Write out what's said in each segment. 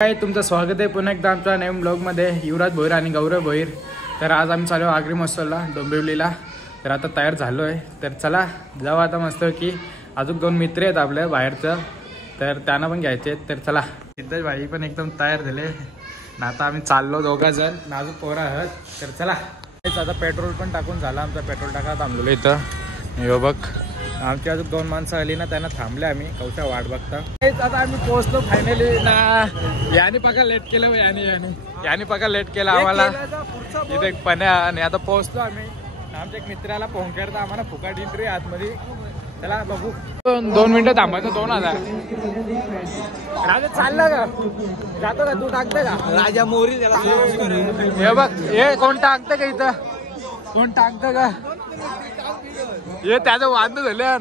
काय तुमचं स्वागत आहे पुन्हा एकदा आमच्या नवीन ब्लॉगमध्ये. युवराज भोईर आणि गौरव भोईर. तर आज आम्ही चालू आगरी महोत्सवला डोंबिवलीला. तर आता तयार झालो आहे. तर चला जाऊ आता मस्त की अजून 2 मित्र आहेत आपल्या बाहेरचं, तर त्यांना पण घ्यायचे आहेत. तर चला सिद्धेश भाई पण एकदम तयार झाले ना. आता आम्ही चाललो 2 जण नाजूक पोरं आहोत. तर चला आता पेट्रोल पण टाकून झाला आमचा. पेट्रोल टाकायला थांबलो इथं. यो बघ आमची अजून 2 माणसं आली ना, त्यांना थांबले आम्ही कवशा वाट बघता. आता आम्ही पोहोचलो फायनली ना. याने पका लेट केलं याने पका लेट केलं आम्हाला इथे एक पण्या. आणि आता पोहोचलो आम्ही. आमच्या एक मित्राला फोन करता आम्हाला फुकाट एंट्री आतमध्ये. चला बघू. 2 मिनिटं थांबायचं. 2000 राजा चाललं का? जातो का तू? टाकतं का राजा मोरी? हे बघ हे कोण टाकतं का इथं? कोण टाकतं का? हे त्याचं वांद झालं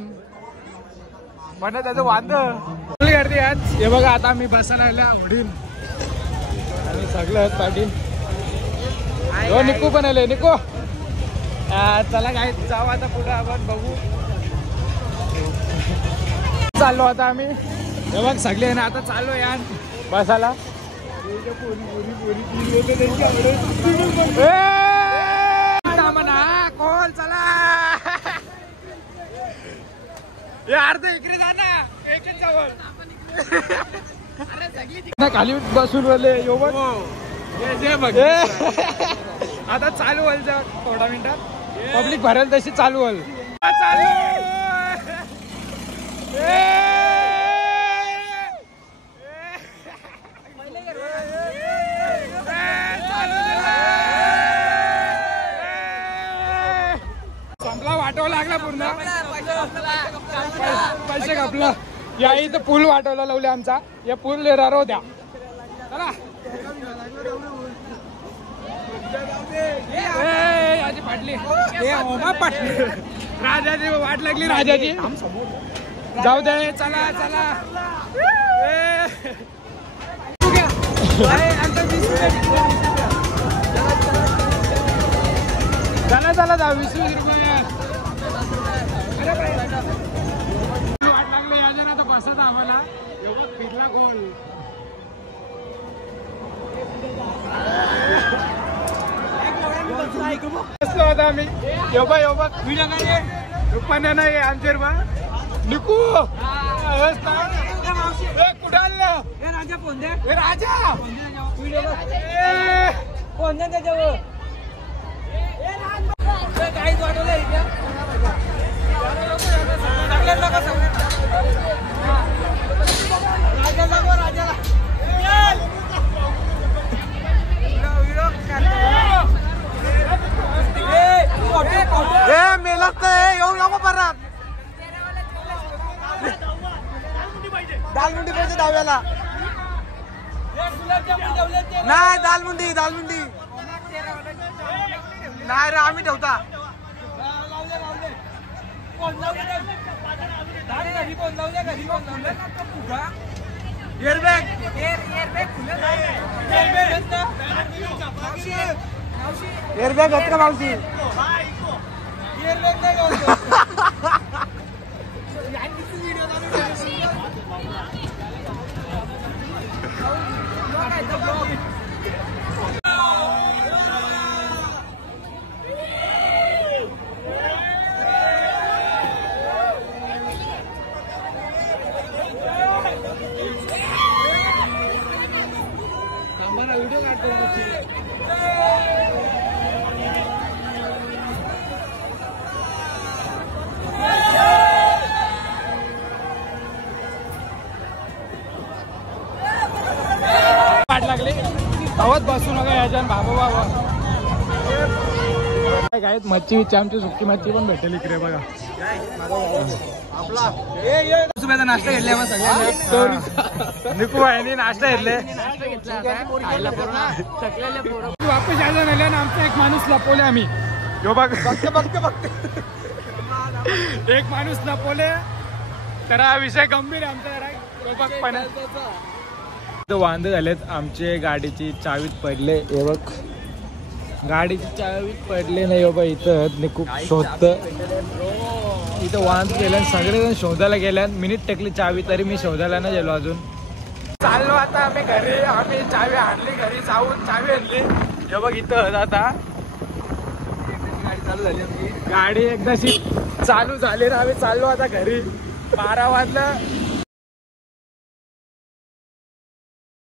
पण त्याचं वांद करते आज. हे बघा आता आम्ही बसायला आल्या आवडीन आणि सगळं आहेत पाटील. हो निकू पण आले. निकू चला काय जाऊ आता पुढे आपण बघू. चाललो आता आम्ही. हे बघ सगळे ना आता चाललो यार बसायला. कोण चला यार ते इकडे जा ना. खाली बसून बोलले यो बघ. आता चालू होईल थोडा मिनिटात. पब्लिक भरेल तशी चालू होईल. संपला वाटावं लागला पूर्ण. पैसे कापला. या इथं पूल वाटवला लावले आमचा. या पूल रारो द्या चला. याची फाटली राजाची वाट लागली. राजाची जाऊ दे. चला चला चला चला जाऊ. 20 रुपये वाट लागली. याच्या आता बसत आम्हाला एवढं फिरला गोल. बसलो आता आम्ही. योबा रुपया नाही आमचे रुपया. निकू कुठं आलं? राजा फोन दे. राजा फोन दे त्याच्यावर. काहीच वाटवलं राजाला. मेलत येऊ नको परत. दालमुंडी पाहिजे डाव्याला. नाही दालमुंडी नाही रे आम्ही ठेवता. एअरबॅग आहेत का मावशी? व्हिडिओ काढतो. वाट लागली धावत बसू नका याच्यान बाबा. काय मच्छी आमची सुकी मच्छी पण भेटेल इकडे बघा. नाश्ता घेतले निकू आहे नाश्ता घेतले. वापस यायला नेल्या ना. आमचा एक माणूस लपवले आम्ही. यो बघ बघते एक माणूस लपवले. तर हा विषय गंभीर आहे आमचा. वांदे झालेत. आमचे गाडीची चावीत पडले. हे बघ गाडीची चावीत पडले नाही बाबा. इथं खूप शोधत इथं वांद गेल्या. सगळेजण शोधायला गेल्या. मिनिट टेकली चावी तरी मी शोधायला नाही गेलो अजून. चाललो आता आम्ही घरी. आम्ही चावी आणली, घरी जाऊन चावी आणली. हे बघ इथं आता गाडी चालू झाली आमची. गाडी एकदाशी चालू झाली ना, आम्ही चाललो आता घरी. 12 वाजलं.